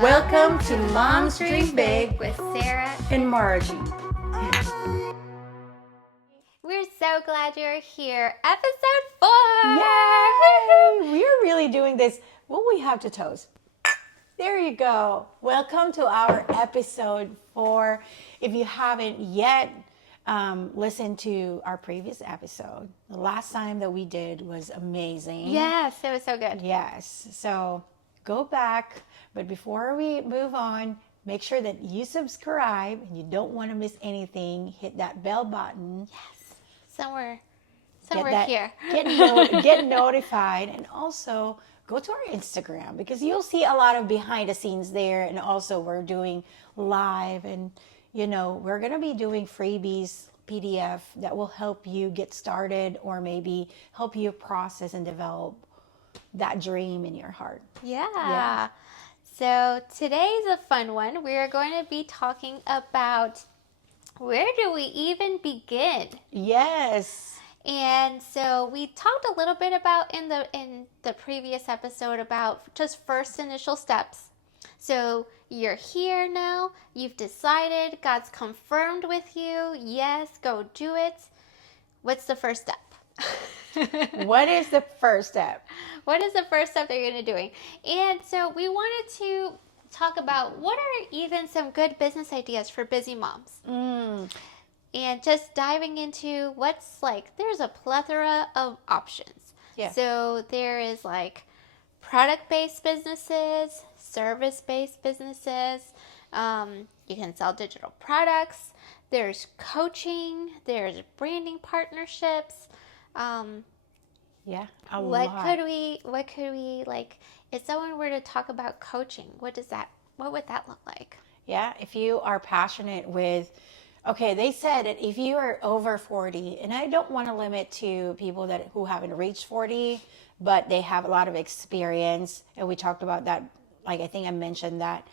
Welcome to Moms Dream Big with Sarah and Margie. We're so glad you're here. Episode 4! Yay! We're really doing this. What we have to toast. There you go. Welcome to our episode 4. If you haven't yet listened to our previous episode, the last time that we did was amazing. Yes, it was so good. Yes. So go back. But before we move on, make sure that you subscribe and you don't want to miss anything. Hit that bell button. Yes, somewhere here. Get notified, and also go to our Instagram because you'll see a lot of behind the scenes there. And also we're doing live, and we're going to be doing freebies PDF that will help you get started or maybe help you process and develop that dream in your heart. Yeah. So today's a fun one. We are going to be talking about where do we even begin? Yes. And so we talked a little bit about in the previous episode about just first initial steps. So you're here now, you've decided, God's confirmed with you, yes, go do it. What's the first step? What is the first step? What is the first step that you're going to be doing? And so we wanted to talk about what are even some good business ideas for busy moms. And just diving into there's a plethora of options. Yeah. So there is product-based businesses, service-based businesses. You can sell digital products. There's coaching. There's branding partnerships. Lot. What could we if someone were to talk about coaching, what would that look like? Yeah, if you are passionate with, they said that if you are over 40, and I don't want to limit to people who haven't reached 40, but they have a lot of experience, and we talked about that, I think I mentioned that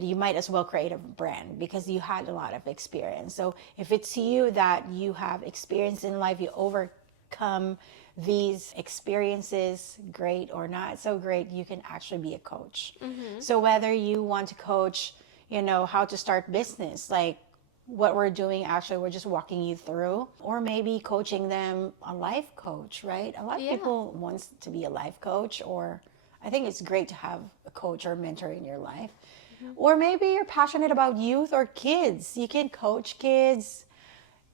you might as well create a brand because you had a lot of experience. So if it's you that you have experience in life, you overcome these experiences, great or not so great, you can actually be a coach. Mm-hmm. So whether you want to coach, how to start business, like what we're doing, actually, we're just walking you through, or maybe coaching them a life coach, right? A lot of people want to be a life coach, or I think it's great to have a coach or mentor in your life. Mm-hmm. Or maybe you're passionate about youth or kids. You can coach kids.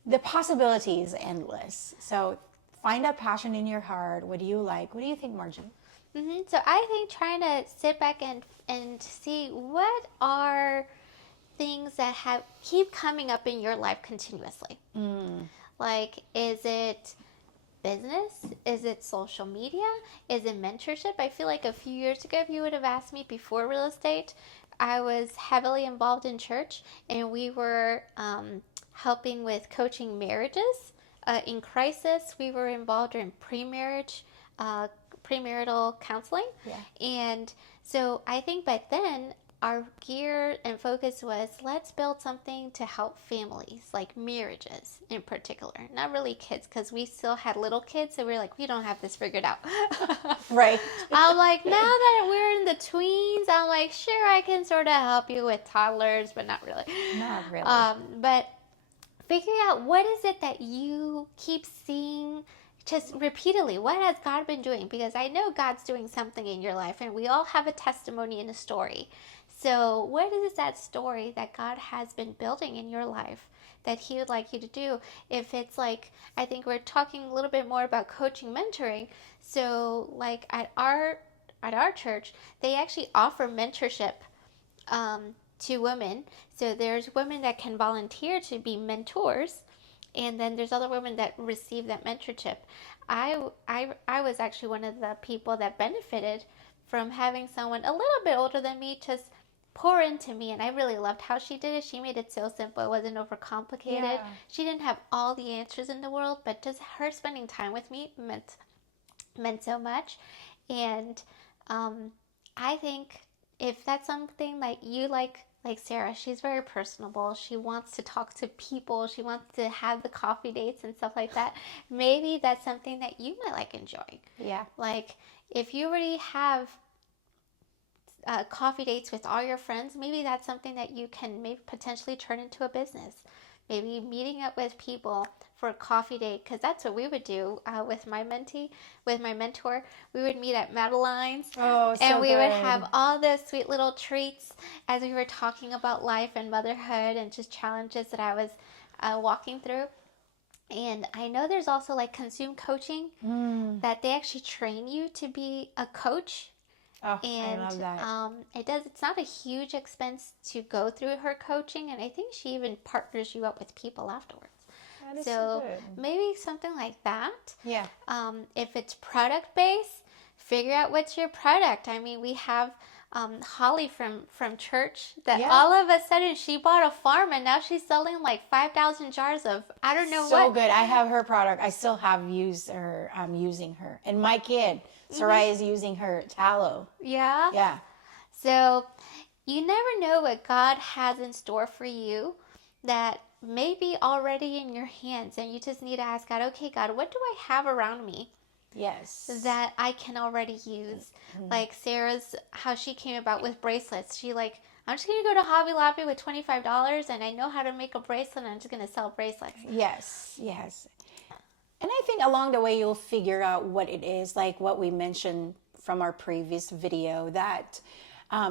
The possibility is endless. So find that passion in your heart. What do you like? What do you think, Margie? Mm-hmm. So I think trying to sit back and see what are things that keep coming up in your life continuously. Is it business? Is it social media? Is it mentorship? I feel like a few years ago, if you would have asked me before real estate, I was heavily involved in church, and we were helping with coaching marriages. In crisis, we were involved in premarital counseling. Yeah. And so I think back then, our gear and focus was let's build something to help families, like marriages in particular. Not really kids, because we still had little kids, so we were like, we don't have this figured out. Right. I'm like, now that we're in the tweens, I'm like, sure, I can sort of help you with toddlers, but not really. Not really. But figuring out what is it that you keep seeing just repeatedly. What has God been doing? Because I know God's doing something in your life, and we all have a testimony and a story. So what is that story that God has been building in your life that He would like you to do? If it's I think we're talking a little bit more about coaching, mentoring. So at our church, they actually offer mentorship to women. So there's women that can volunteer to be mentors, and then there's other women that receive that mentorship. I was actually one of the people that benefited from having someone a little bit older than me just pour into me, and I really loved how she did it. She made it so simple. It wasn't overcomplicated. Yeah. She didn't have all the answers in the world, but just her spending time with me meant so much. And I think if that's something that you like Sarah, she's very personable. She wants to talk to people. She wants to have the coffee dates and stuff like that. Maybe that's something that you might enjoying. Yeah. If you already have coffee dates with all your friends, maybe that's something that you can maybe potentially turn into a business. Maybe meeting up with people for a coffee date, because that's what we would do with my mentee, with my mentor. We would meet at Madeline's, Oh, and so we would have good. all the sweet little treats as we were talking about life and motherhood and just challenges that I was walking through. And I know there's also like Consume Coaching that they actually train you to be a coach. Oh, I And love that. it's not a huge expense to go through her coaching, and I think she even partners you up with people afterwards. That is So good. maybe something like that. Yeah. If it's product based, figure out what's your product. I mean, we have Holly from church that Yeah. all of a sudden she bought a farm and now she's selling like 5,000 jars of I don't know So what. good. I have her product. I still have used her. I'm using her. And my kid, Sarai, is using her tallow. Yeah. Yeah. So you never know what God has in store for you that may be already in your hands, and you just need to ask God, okay, God, what do I have around me Yes. that I can already use? Like Sarah's, how she came about with bracelets. She like, I'm just going to go to Hobby Lobby with $25 and I know how to make a bracelet and I'm just going to sell bracelets. Yes. Yes. And I think along the way, you'll figure out what it is, like what we mentioned from our previous video, that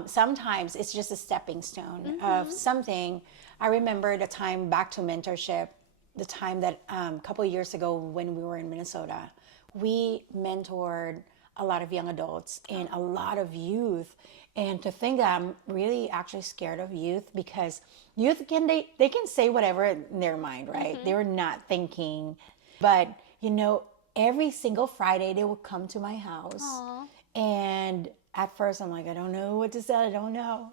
sometimes it's just a stepping stone of something. I remember the time back to mentorship, the time that a couple of years ago when we were in Minnesota, we mentored a lot of young adults and a lot of youth. And to think that I'm really actually scared of youth, because youth they can say whatever in their mind, right? They're not thinking. But, every single Friday they would come to my house. Aww. And at first I'm like, I don't know what to say. I don't know.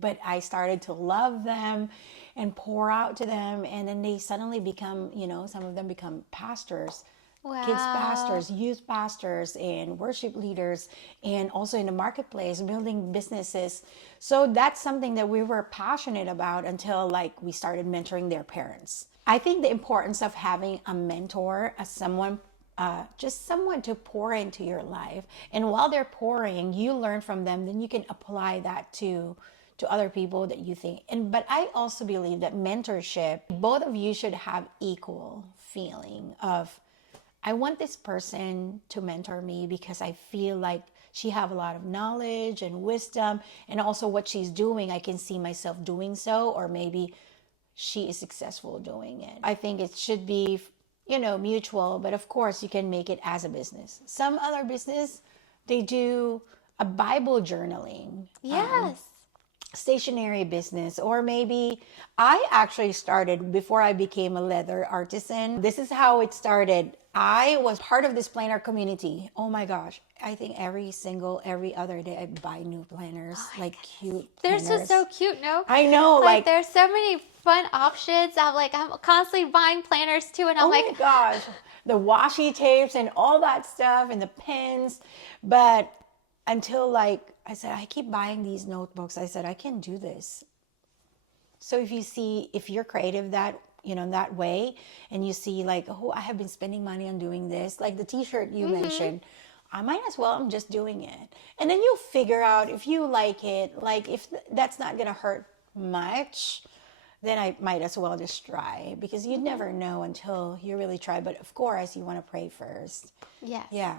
But I started to love them and pour out to them. And then they suddenly become, some of them become pastors. Wow. Kids pastors, youth pastors, and worship leaders, and also in the marketplace, building businesses. So that's something that we were passionate about until we started mentoring their parents. I think the importance of having a mentor as someone, just someone to pour into your life. And while they're pouring, you learn from them, then you can apply that to other people that you think. But I also believe that mentorship, both of you should have equal feeling of, I want this person to mentor me because I feel like she have a lot of knowledge and wisdom, and also what she's doing, I can see myself doing so, or maybe she is successful doing it. I think it should be, mutual, but of course you can make it as a business. Some other business, they do a Bible journaling. Yes. Stationery business, or maybe I actually started before I became a leather artisan. This is how it started. I was part of this planner community. Oh my gosh. I think every other day I buy new planners, cute They're planners. just so cute, no? I know, there's so many fun options. I'm constantly buying planners too, and I'm oh my gosh, the washi tapes and all that stuff and the pens. But until I said, I keep buying these notebooks. I said, I can do this. So if you're creative that way, and you see oh, I have been spending money on doing this, like the t-shirt you mentioned, I might as well, I'm just doing it. And then you'll figure out if you like it, if that's not going to hurt much, then I might as well just try, because you never know until you really try. But of course, you want to pray first. yes. Yeah.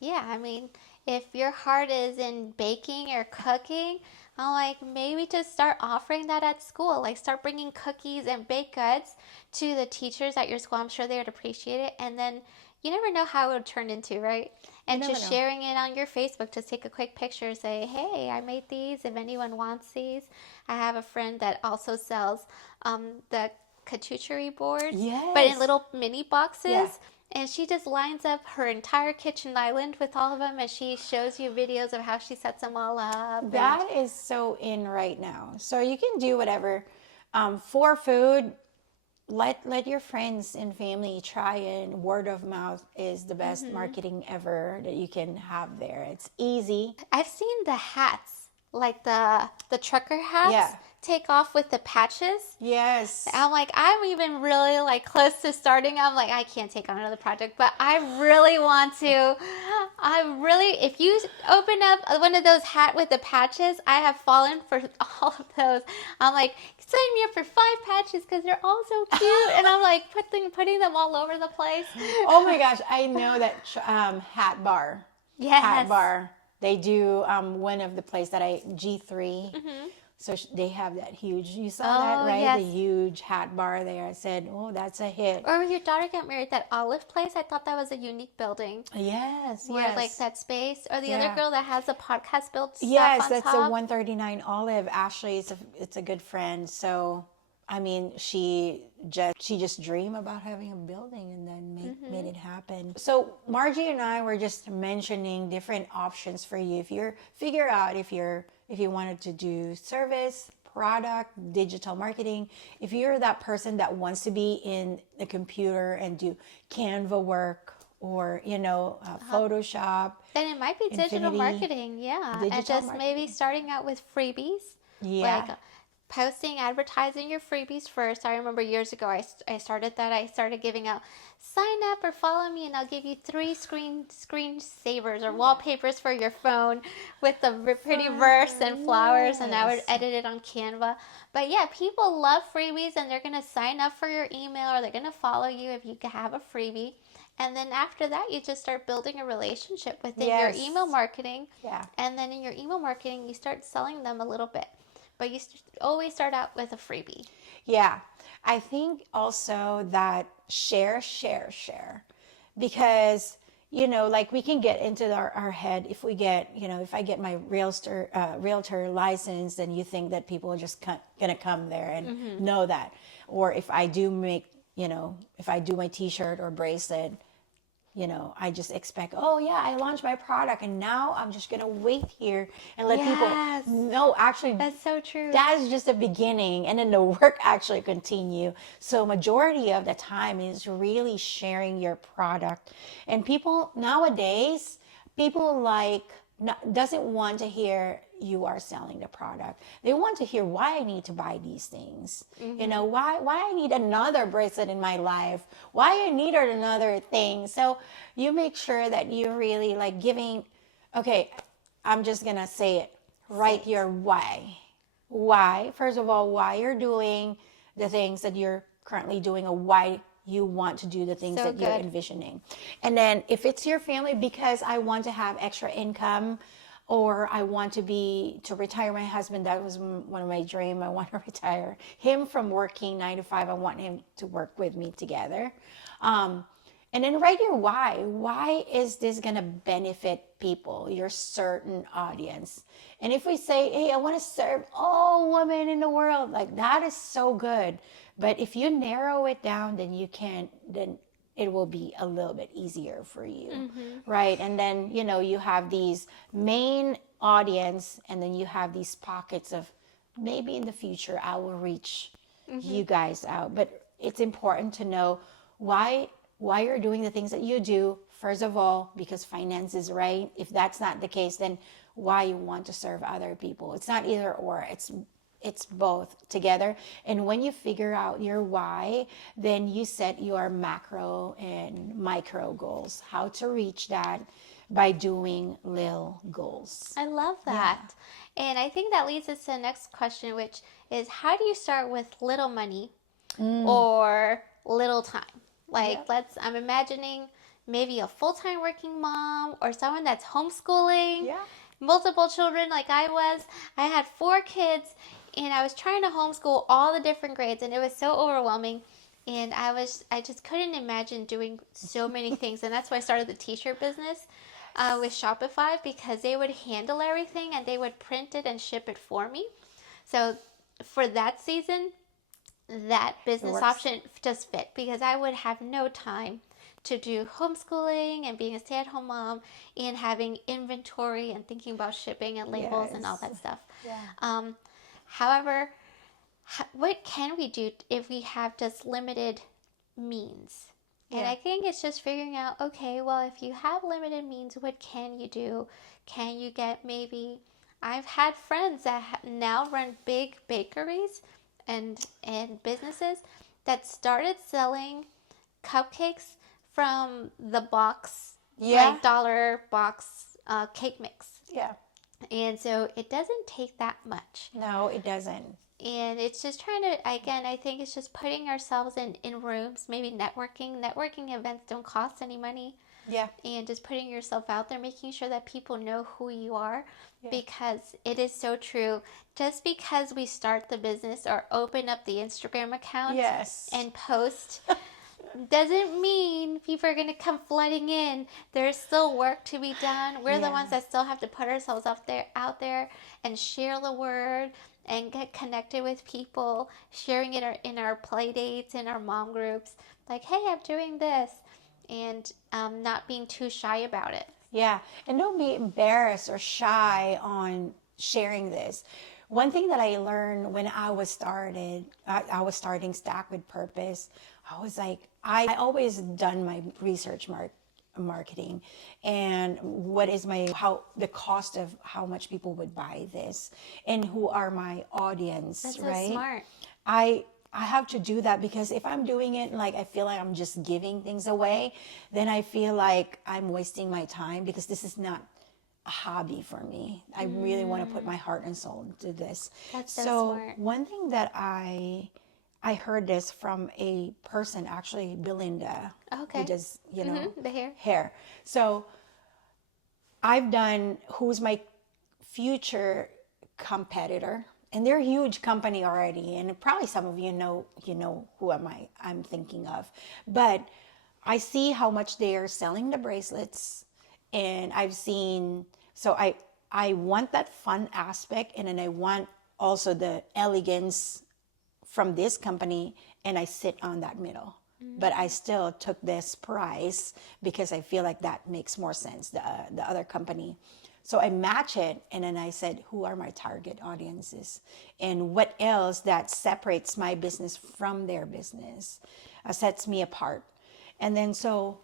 Yeah, I mean, if your heart is in baking or cooking, I'm maybe just start offering that at school. Start bringing cookies and baked goods to the teachers at your school. I'm sure they would appreciate it. And then you never know how it would turn into, right? And just sharing it on your Facebook. Just take a quick picture, say, hey, I made these. If anyone wants these. I have a friend that also sells the charcuterie boards, but in little mini boxes. Yeah. And she just lines up her entire kitchen island with all of them, and she shows you videos of how she sets them all up. That is so in right now. So you can do whatever. For food, let your friends and family try it. Word of mouth is the best marketing ever that you can have there. It's easy. I've seen the hats, like the trucker hats. Yeah. take off with the patches. Yes. I'm like, I'm even really like close to starting. I'm like, I can't take on another project, but I really want to. If you open up one of those hat with the patches, I have fallen for all of those. I'm like, sign me up for 5 patches because they're all so cute. And I'm like putting them all over the place. Oh my gosh, I know that Hat Bar. Yes. Hat Bar. They do one of the place that G3. Mm-hmm. So they have that huge, you saw that, Oh, right? yes. The huge hat bar there. I said, oh, that's a hit. Or when your daughter got married, that Olive place, I thought that was a unique building. Yes, Where yes. like that space. Or the Yeah. other girl that has a podcast built stuff Yes, on that's top. a 139 Olive. Ashley, it's a good friend. So, I mean, she just dreamed about having a building and then made it happen. So Margie and I were just mentioning different options for you. If you're figure out if you wanted to do service, product, digital marketing, if you're that person that wants to be in the computer and do Canva work or Photoshop, then it might be digital Infinity, marketing, yeah. And digital just maybe starting out with freebies. Yeah. Like posting, advertising your freebies first. I remember years ago I started that. I started giving out, sign up or follow me and I'll give you 3 screen savers or wallpapers for your phone with the pretty verse and flowers, and I would Yes. edit it on Canva. But yeah, people love freebies and they're going to sign up for your email or they're going to follow you if you have a freebie. And then after that, you just start building a relationship within your Yes. email marketing. Yeah. And then in your email marketing, you start selling them a little bit. But you always start out with a freebie. Yeah. I think also that share. Because, like we can get into our head if we get, if I get my realtor license, then you think that people are just going to come there and know that. Or if I do if I do my t-shirt or bracelet, I just expect, oh yeah, I launched my product and now I'm just going to wait here and let Yes. people know. Actually, That's so true. that is just the beginning, and then the work actually continue. So majority of the time is really sharing your product. And people nowadays, doesn't want to hear you are selling the product. They want to hear why I need to buy these things. Why I need another bracelet in my life, why I need another thing. So you make sure that you're really like giving, okay, I'm just going to say it. Write your why. Why, first of all, why you're doing the things that you're currently doing, or why you want to do the things So that you're good. envisioning. And then if it's your family, because I want to have extra income, or I want to retire my husband. That was one of my dreams. I want to retire him from working 9 to 5. I want him to work with me together. And then write your why. Why is this going to benefit people, your certain audience? And if we say, hey, I want to serve all women in the world, like that is so good. But if you narrow it down, then it will be a little bit easier for you, right? And then, you have these main audience, and then you have these pockets of maybe in the future I will reach you guys out. But it's important to know why you're doing the things that you do. First of all, because finances, right? If that's not the case, then why you want to serve other people. It's not either or, it's both together. And when you figure out your why, then you set your macro and micro goals, how to reach that by doing little goals. I love that. And I think that leads us to the next question, which is, how do you start with little money or little time? Like, I'm imagining maybe a full-time working mom or someone that's homeschooling multiple children like I was. I had 4 kids and I was trying to homeschool all the different grades, and it was so overwhelming. And I just couldn't imagine doing so many things. And that's why I started the t-shirt business with Shopify, because they would handle everything and they would print it and ship it for me. So for that season, that business option just fit, because I would have no time to do homeschooling and being a stay-at-home mom and having inventory and thinking about shipping and labels and all that stuff. However, what can we do if we have just limited means? And I think it's just figuring out, okay, well, if you have limited means, what can you do? Can you get maybe I've had friends that now run big bakeries and businesses that started selling cupcakes from the box, like dollar box cake mix. Yeah. And so it doesn't take that much. No, it doesn't. And it's just trying to, again, I think it's just putting ourselves in rooms, maybe networking. Networking events don't cost any money. Yeah. And just putting yourself out there, making sure that people know who you are, because it is so true. Just because we start the business or open up the Instagram account and post doesn't mean people are going to come flooding in. There's still work to be done. We're the ones that still have to put ourselves out there and share the word and get connected with people, sharing it in our play dates, in our mom groups. Like, hey, I'm doing this. And not being too shy about it. Yeah, and don't be embarrassed or shy on sharing this. One thing that I learned when I was starting Stack with Purpose, I was like, I always done my research marketing and what is the cost of how much people would buy this and who are my audience. That's right? So smart. I have to do that because if I'm doing it like I feel like I'm just giving things away, then I feel like I'm wasting my time because this is not a hobby for me. I really want to put my heart and soul into this. That's so smart. One thing that I heard this from a person, actually Belinda, who does, the hair. So I've done who's my future competitor. And they're a huge company already, and probably some of you know who I'm thinking of. But I see how much they are selling the bracelets, and I've seen. So I want that fun aspect, and then I want also the elegance from this company, and I sit on that middle. But I still took this price because I feel like that makes more sense. The other company. So I match it, and then I said, who are my target audiences? And what else that separates my business from their business, sets me apart. And then so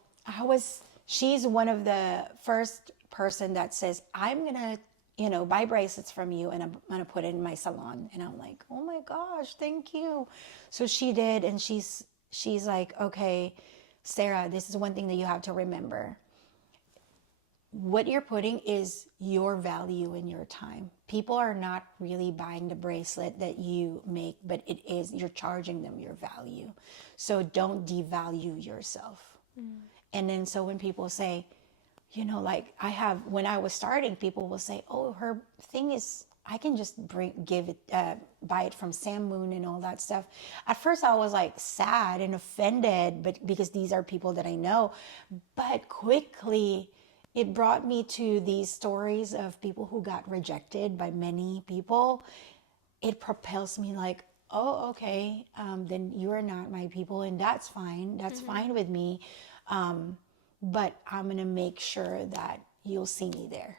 she's one of the first person that says, I'm going to, buy bracelets from you, and I'm going to put it in my salon. And I'm like, oh my gosh, thank you. So she did, and she's like, okay, Sarah, this is one thing that you have to remember. What you're putting is your value in your time. People are not really buying the bracelet that you make, but you're charging them your value. So don't devalue yourself. And then so when people say, like when I was starting, people will say, oh, her thing is, I can just buy it from Sam Moon and all that stuff. At first I was like sad and offended, but because these are people that I know, but quickly it brought me to these stories of people who got rejected by many people. It propels me like, oh, okay, then you are not my people, and that's fine. That's fine with me. But I'm going to make sure that you'll see me there.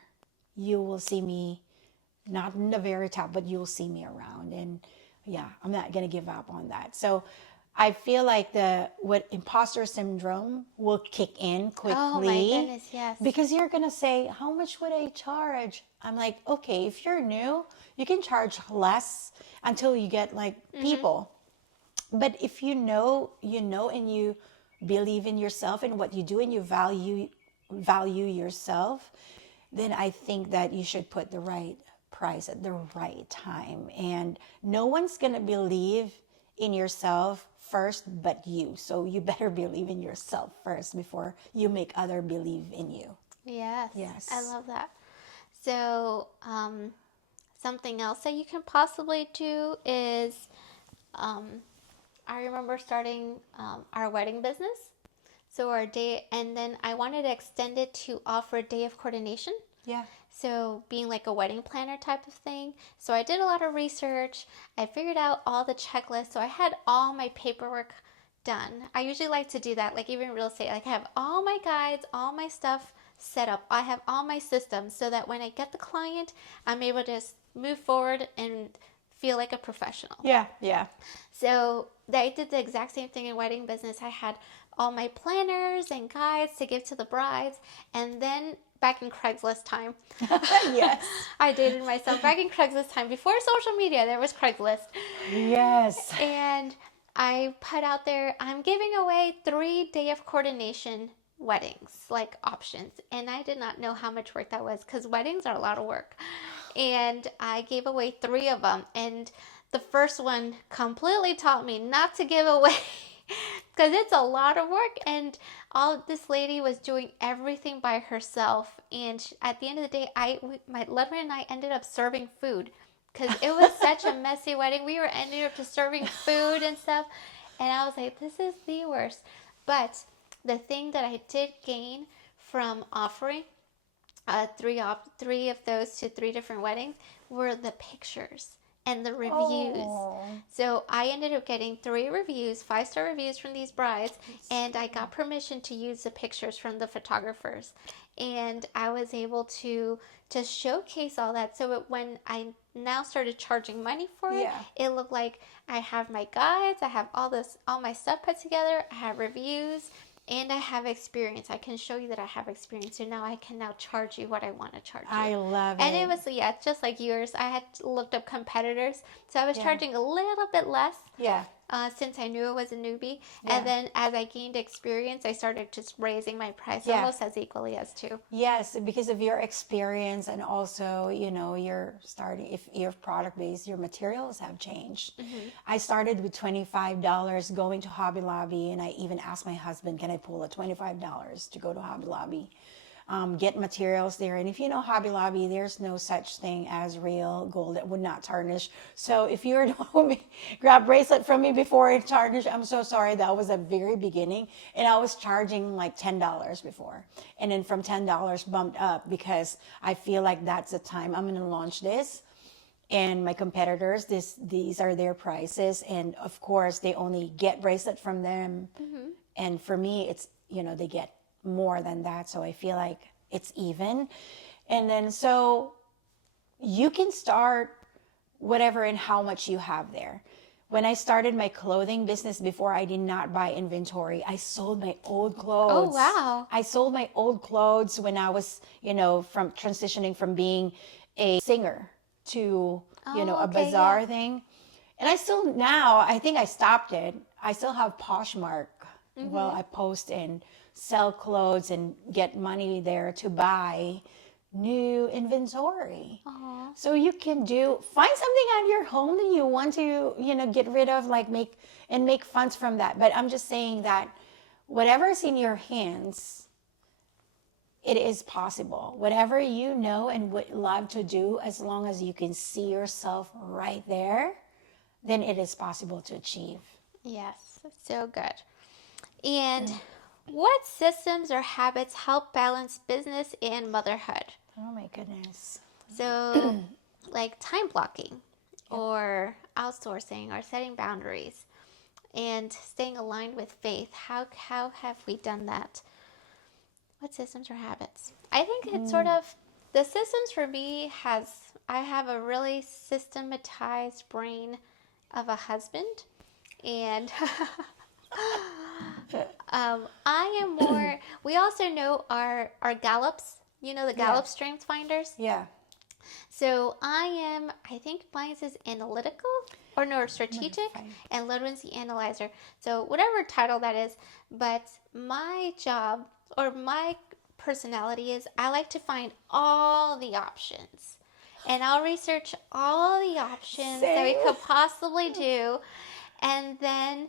You will see me, not in the very top, but you'll see me around. And yeah, I'm not going to give up on that. So I feel like what imposter syndrome will kick in quickly. Oh my goodness, yes. Because you're going to say, how much would I charge? I'm like, okay, if you're new, you can charge less until you get like people. But if you know, and you believe in yourself and what you do, and you value yourself, then I think that you should put the right price at the right time. And no one's going to believe in yourself first but you. So you better believe in yourself first before you make others believe in you. Yes. I love that. So something else that you can possibly do is I remember starting our wedding business. So our day, and then I wanted to extend it to offer a day of coordination. Yeah. So being like a wedding planner type of thing. So I did a lot of research. I figured out all the checklists. So I had all my paperwork done. I usually like to do that, like even real estate. Like I have all my guides, all my stuff set up. I have all my systems so that when I get the client, I'm able to just move forward and feel like a professional. Yeah. So I did the exact same thing in wedding business. I had all my planners and guides to give to the brides, and then back in Craigslist time. Yes. I dated myself back in Craigslist time. Before social media, there was Craigslist. Yes. And I put out there, I'm giving away 3 day of coordination weddings, like options. And I did not know how much work that was because weddings are a lot of work. And I gave away 3 of them. And the first one completely taught me not to give away because it's a lot of work. And all this lady was doing everything by herself. And at the end of the day, my lover and I ended up serving food because it was such a messy wedding. We were ending up just serving food and stuff. And I was like, this is the worst. But the thing that I did gain from offering 3 of those to 3 different weddings were the pictures and the reviews. Oh. So I ended up getting 3 reviews, 5-star reviews from these brides, and I got permission to use the pictures from the photographers. And I was able to showcase all that. So when I now started charging money for it, it looked like I have my guides, I have all my stuff put together, I have reviews, and I have experience. I can show you that I have experience. So now I can now charge you what I want to charge you. I love it. And it was, just like yours. I had looked up competitors. So I was charging a little bit less. Yeah. Since I knew it was a newbie. Yeah. And then as I gained experience, I started just raising my price almost as equally as too. Yes, because of your experience and also, you're starting, if your product base, your materials have changed. Mm-hmm. I started with $25 going to Hobby Lobby, and I even asked my husband, can I pull a $25 to go to Hobby Lobby? Get materials there. And if you know Hobby Lobby, there's no such thing as real gold that would not tarnish. So if you were to grab bracelet from me before it tarnished, I'm so sorry. That was the very beginning. And I was charging like $10 before. And then from $10 bumped up because I feel like that's the time I'm going to launch this. And my competitors, these are their prices. And of course, they only get bracelet from them. Mm-hmm. And for me, it's, they get more than that. So I feel like it's even. And then so you can start whatever and how much you have there. When I started my clothing business before, I did not buy inventory. I sold my old clothes. Oh, wow. I sold my old clothes when I was, from transitioning from being a singer to, a bazaar thing. And I still now, I think I stopped it. I still have Poshmark. Mm-hmm. Well, I post and sell clothes and get money there to buy new inventory. Aww. So you can find something at your home that you want to, get rid of, make funds from that. But I'm just saying that whatever's in your hands, it is possible. Whatever you know and would love to do, as long as you can see yourself right there, then it is possible to achieve. Yes, so good. And what systems or habits help balance business and motherhood? Oh my goodness. So like time blocking or outsourcing or setting boundaries and staying aligned with faith. How have we done that? What systems or habits? I think it's sort of, the systems for me I have a really systematized brain of a husband, and I am more, we also know our Gallups, the Gallup Strengths Finders. Yeah. So I think mine is analytical or strategic, and Ludwin's the analyzer. So whatever title that is, but my job or my personality is I like to find all the options. And I'll research all the options that we could possibly do. And then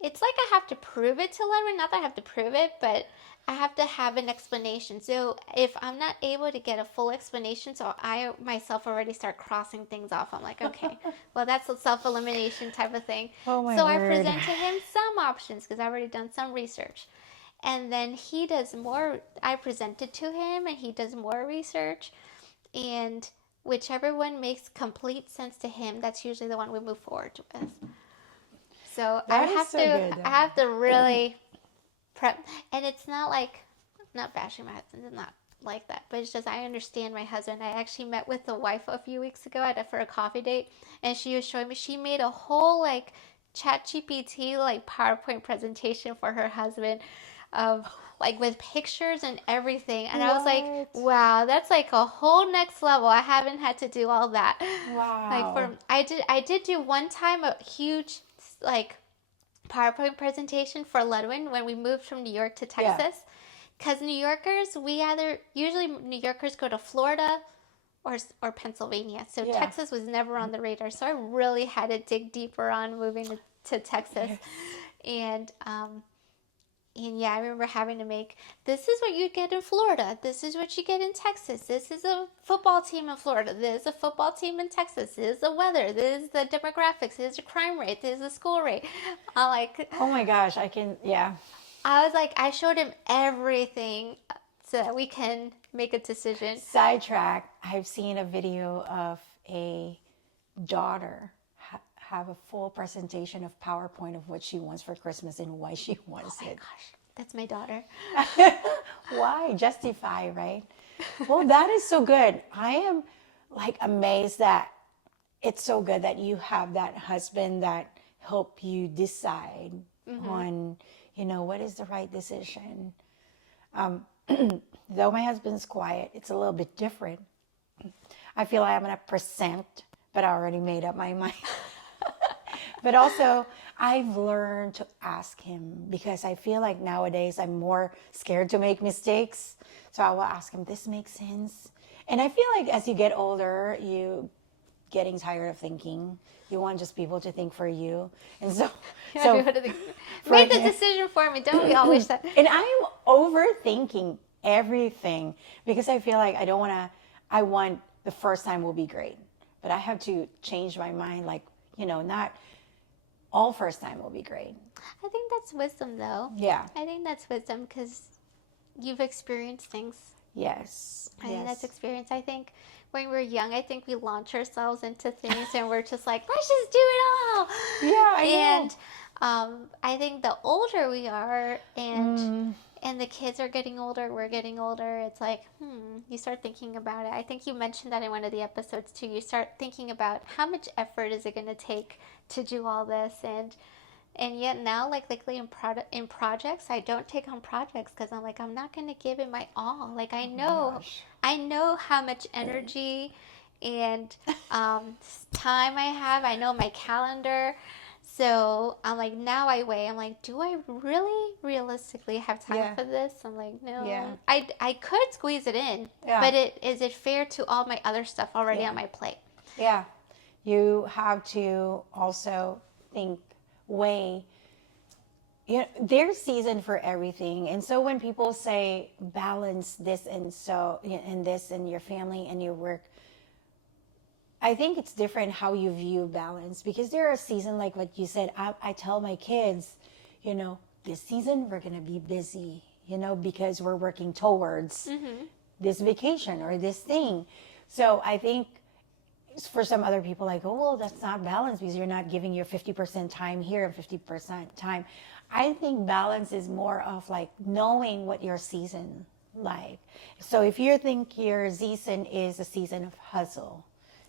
it's like I have to prove it to Ludwin. Not that I have to prove it, but I have to have an explanation. So if I'm not able to get a full explanation, so I myself already start crossing things off. I'm like, okay, well, that's a self-elimination type of thing. Oh my so word. I present to him some options because I've already done some research. And then he does more. I present it to him and he does more research. And whichever one makes complete sense to him, that's usually the one we move forward with. So I have to really prep, and it's not like, not bashing my husband, it's not like that, but it's just I understand my husband. I actually met with the wife a few weeks ago for a coffee date, and she was showing me, she made a whole ChatGPT PowerPoint presentation for her husband of like with pictures and everything. And I was like, What? wow, that's like a whole next level. I haven't had to do all that. Like Wow. I did do one time a huge like PowerPoint presentation for Ludwin when we moved from New York to Yeah. Texas. Because New Yorkers, usually New Yorkers go to Florida or Pennsylvania. So Yeah. Texas was never on the radar. So I really had to dig deeper on moving to Texas. Yes. And yeah, I remember having to make, this is what you get in Florida. This is what you get in Texas. This is a football team in Florida. This is a football team in Texas. This is the weather. This is the demographics. This is the crime rate. This is the school rate. Oh my gosh, yeah. I was like, I showed him everything so that we can make a decision. Sidetrack, I've seen a video of a daughter have a full presentation of PowerPoint of what she wants for Christmas and why she wants it. Gosh, that's my daughter. Why? Justify, right? Well, that is so good. I am like amazed that it's so good that you have that husband that help you decide on, what is the right decision. Though my husband's quiet, it's a little bit different. I feel like I'm going to present, but I already made up my mind. But also, I've learned to ask him because I feel like nowadays I'm more scared to make mistakes. So I will ask him, this makes sense. And I feel like as you get older, you getting tired of thinking. You want just people to think for you. And so Make the decision for me. Don't we all wish that? And I'm overthinking everything because I feel like I want the first time will be great. But I have to change my mind, like, not all first time will be great. I think that's wisdom, though. Yeah. I think that's wisdom because you've experienced things. Yes. I think that's experience. I think when we're young, I think we launch ourselves into things and we're just like, let's just do it all. Yeah, I know. And I think the older we are and the kids are getting older, we're getting older, it's like, you start thinking about it. I think you mentioned that in one of the episodes too. You start thinking about how much effort is it going to take to do all this, and yet now, like lately in projects, I don't take on projects because I'm like, I'm not going to give it my all. Like I know how much energy and time I have. I know my calendar. So I'm like, now I weigh. I'm like, do I really realistically have time for this? I'm like, no. Yeah. I could squeeze it in, but is it fair to all my other stuff already on my plate? Yeah. You have to also weigh. There's season for everything. And so when people say balance this and this and your family and your work, I think it's different how you view balance because there are seasons like what you said. I tell my kids, this season we're going to be busy, because we're working towards this vacation or this thing. So I think for some other people like, oh, well, that's not balance because you're not giving your 50% time here and 50% time. I think balance is more of like knowing what your season like. So if you think your season is a season of hustle,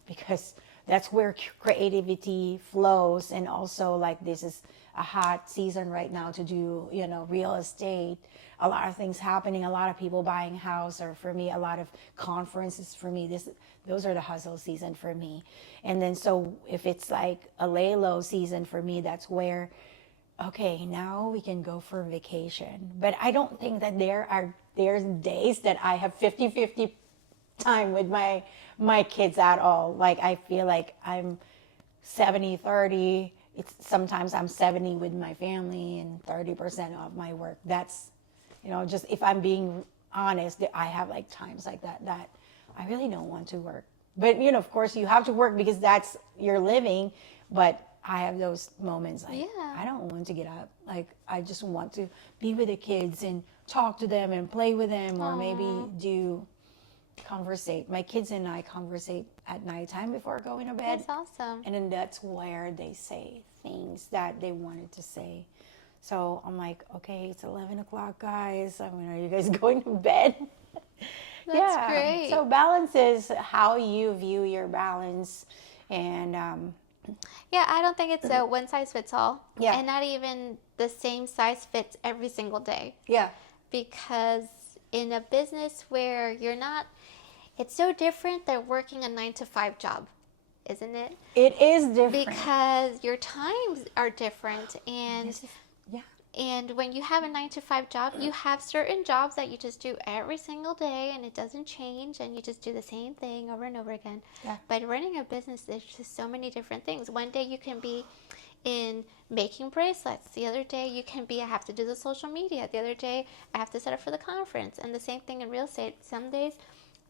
because that's where creativity flows, and also like this is a hot season right now to do, real estate, a lot of things happening, a lot of people buying house, or for me, a lot of conferences for me, those are the hustle season for me. And then so if it's like a lay low season for me, that's where, okay, now we can go for vacation. But I don't think that there's days that I have 50-50 time with my kids at all. Like I feel like I'm 70-30. It's sometimes I'm 70 with my family and 30% of my work. That's, just if I'm being honest, I have like times like that I really don't want to work. But of course you have to work because that's your living. But I have those moments like I don't want to get up. Like I just want to be with the kids and talk to them and play with them, or maybe conversate. My kids and I conversate at nighttime before going to bed. That's awesome. And then that's where they say things that they wanted to say. So I'm like, okay, it's 11 o'clock, guys. Are you guys going to bed? That's great. So balance is how you view your balance. And Yeah, I don't think it's a one size fits all. Yeah. And not even the same size fits every single day. Yeah. Because in a business where you're not, it's so different than working a 9 to 5 job, isn't it? It is different. Because your times are different. Yeah. And when you have a 9 to 5 job, you have certain jobs that you just do every single day and it doesn't change and you just do the same thing over and over again. Yeah. But running a business, there's just so many different things. One day you can be in making bracelets. The other day you can be, I have to do the social media. The other day I have to set up for the conference. And the same thing in real estate. Some days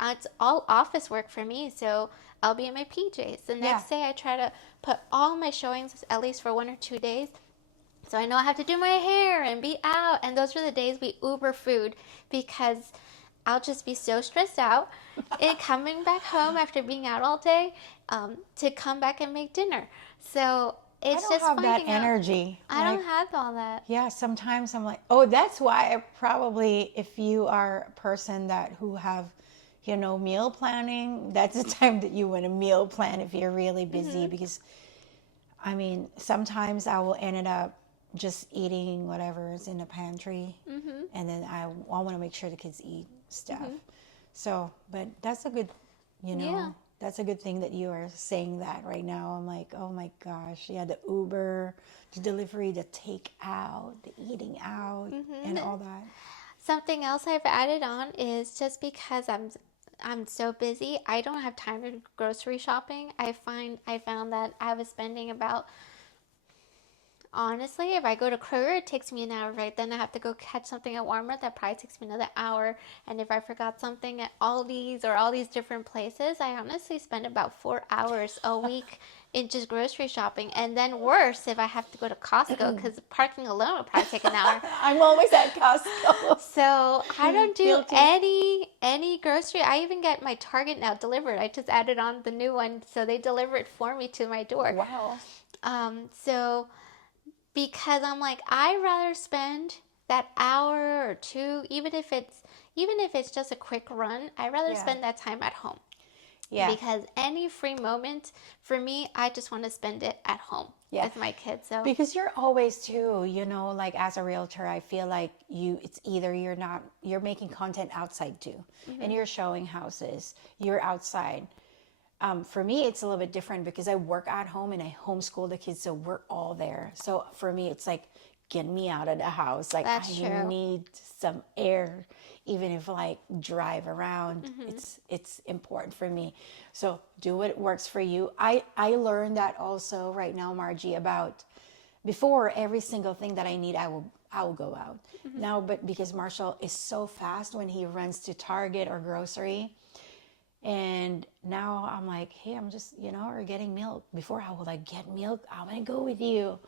it's all office work for me. So I'll be in my PJs. The next day I try to put all my showings at least for 1 or 2 days. So I know I have to do my hair and be out. And those are the days we Uber food because I'll just be so stressed out and coming back home after being out all day to come back and make dinner. So it's I don't just have that finding out. energy. I don't have all that. Yeah, sometimes I'm like, oh, that's why I probably, if you are a person who have, meal planning, that's the time that you want to meal plan if you're really busy. Because, I mean, sometimes I will end up just eating whatever is in the pantry, and then I want to make sure the kids eat stuff. So, but that's a good, that's a good thing that you are saying that right now. I'm like, oh my gosh, yeah, the Uber, the delivery, the takeout, the eating out, and all that. Something else I've added on is just because I'm so busy, I don't have time to grocery shopping. I found that I was spending about, honestly, if I go to Kroger, it takes me an hour, right? Then I have to go catch something at Walmart. That probably takes me another hour. And if I forgot something at Aldi's or all these different places, I honestly spend about 4 hours a week in just grocery shopping. And then worse if I have to go to Costco because parking alone will probably take an hour. I'm always at Costco. So I don't do Guilty. any grocery. I even get my Target now delivered. I just added on the new one, so they deliver it for me to my door. Wow. So because I'm like, I'd rather spend that hour or two, even if it's just a quick run, I'd rather spend that time at home. Yeah. Because any free moment for me, I just want to spend it at home with my kids. So because you're always too, like as a realtor, I feel like it's either you're making content outside too, and you're showing houses, you're outside. For me, it's a little bit different because I work at home and I homeschool the kids, so we're all there. So for me, it's like, get me out of the house. Like, That's I true. need some air, even if drive around. It's important for me. So do what works for you. I learned that also right now, Margie, about before every single thing that I need, I will go out. Now, but because Marshall is so fast when he runs to Target or grocery. And now I'm like, hey, I'm just, or getting milk. Before I would get milk. I want to go with you.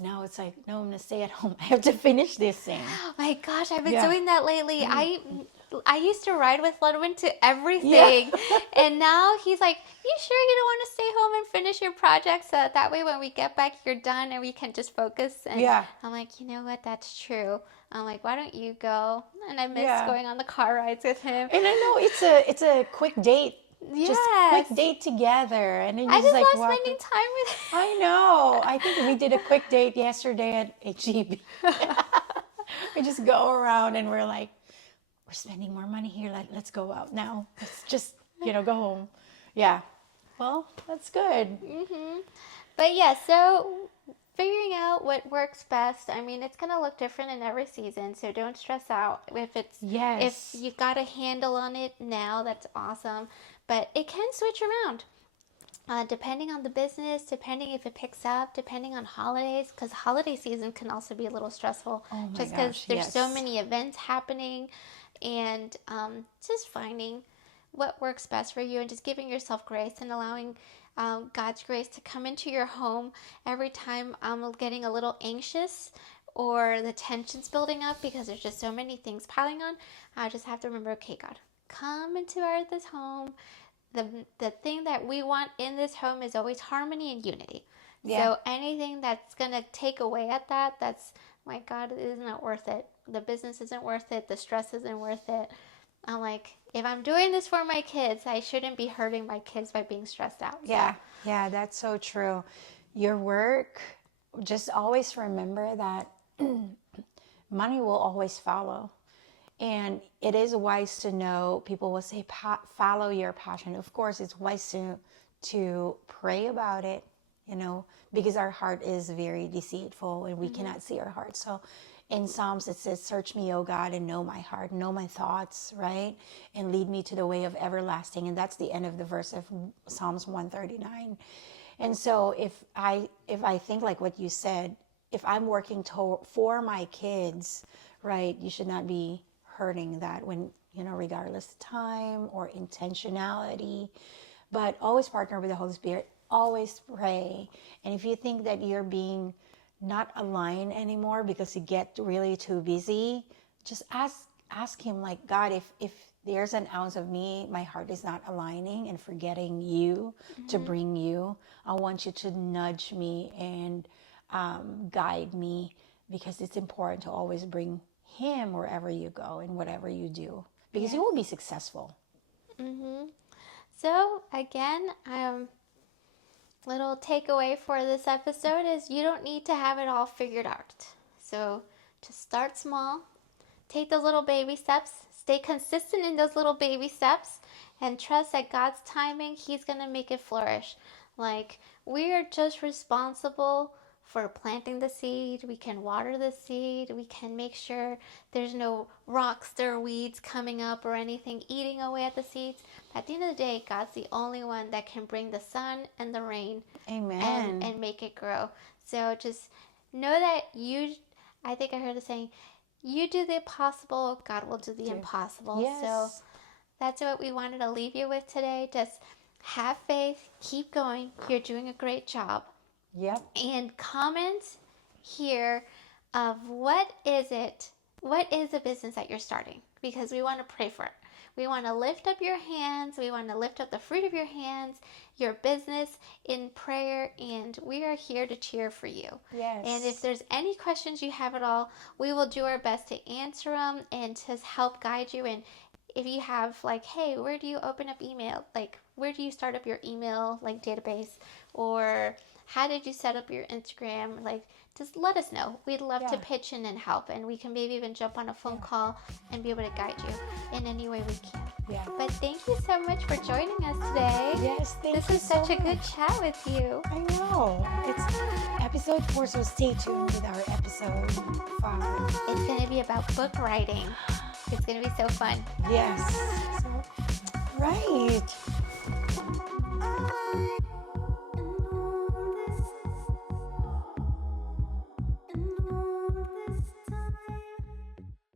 Now it's like, no, I'm going to stay at home. I have to finish this thing. Oh my gosh, I've been doing that lately. I used to ride with Ludwin to everything. And now he's like, you sure you don't want to stay home and finish your project so that way when we get back, you're done and we can just focus? And I'm like, you know what? That's true. I'm like, why don't you go? And I miss going on the car rides with him. And I know it's a quick date. Yes. Just quick date together. And then I just love walk spending time with him. I know. I think we did a quick date yesterday at HEB. We just go around and we're like, we're spending more money here. Let's go out now. Let's just, go home. Yeah. Well, that's good. But yeah, so figuring out what works best. I mean, it's going to look different in every season, so don't stress out. If you got a handle on it now, that's awesome. But it can switch around. Depending on the business, depending if it picks up, depending on holidays, because holiday season can also be a little stressful. Oh my just because there's so many events happening, and just finding what works best for you and just giving yourself grace and allowing God's grace to come into your home. Every time I'm getting a little anxious or the tension's building up because there's just so many things piling on, I just have to remember, okay, God, come into this home. The thing that we want in this home is always harmony and unity. So anything that's going to take away at that's, my God, it is not worth it. The business isn't worth it. The stress isn't worth it. I'm like, if I'm doing this for my kids, I shouldn't be hurting my kids by being stressed out. Yeah, yeah, that's so true. Your work, just always remember that money will always follow. And it is wise to know, people will say, follow your passion. Of course, it's wise to pray about it, because our heart is very deceitful and we cannot see our heart. So in Psalms, it says, search me, O God, and know my heart, know my thoughts, right? And lead me to the way of everlasting. And that's the end of the verse of Psalms 139. And so if I think like what you said, if I'm working for my kids, right, you should not be hurting that when, regardless of time or intentionality, but always partner with the Holy Spirit, always pray. And if you think that you're being not aligned anymore because you get really too busy, just ask him, like, God, if there's an ounce of me, my heart is not aligning and forgetting you to bring you, I want you to nudge me and guide me, because it's important to always bring him wherever you go and whatever you do, because you will be successful. So again, little takeaway for this episode is you don't need to have it all figured out. So just start small, take those little baby steps, stay consistent in those little baby steps, and trust that God's timing, he's going to make it flourish. Like, we are just responsible for planting the seed. We can water the seed. We can make sure there's no rocks or weeds coming up or anything eating away at the seeds. But at the end of the day, God's the only one that can bring the sun and the rain. Amen. And make it grow. So just know that I think I heard the saying, you do the impossible, God will do the impossible. Yes. So that's what we wanted to leave you with today. Just have faith, keep going. You're doing a great job. Yep. And comment here of what is the business that you're starting, because we want to pray for it. We want to lift up your hands. We want to lift up the fruit of your hands, your business in prayer, and we are here to cheer for you. Yes. And if there's any questions you have at all, we will do our best to answer them and to help guide you. And if you have, like, hey, where do you open up email? Like, where do you start up your email, like, database? Or how did you set up your Instagram? Like, just let us know. We'd love to pitch in and help. And we can maybe even jump on a phone call and be able to guide you in any way we can. Yeah. But thank you so much for joining us today. Yes, thank you. This was such a good chat with you. I know. It's episode 4, so stay tuned with our episode 5. It's going to be about book writing. It's going to be so fun. Yes. So, right.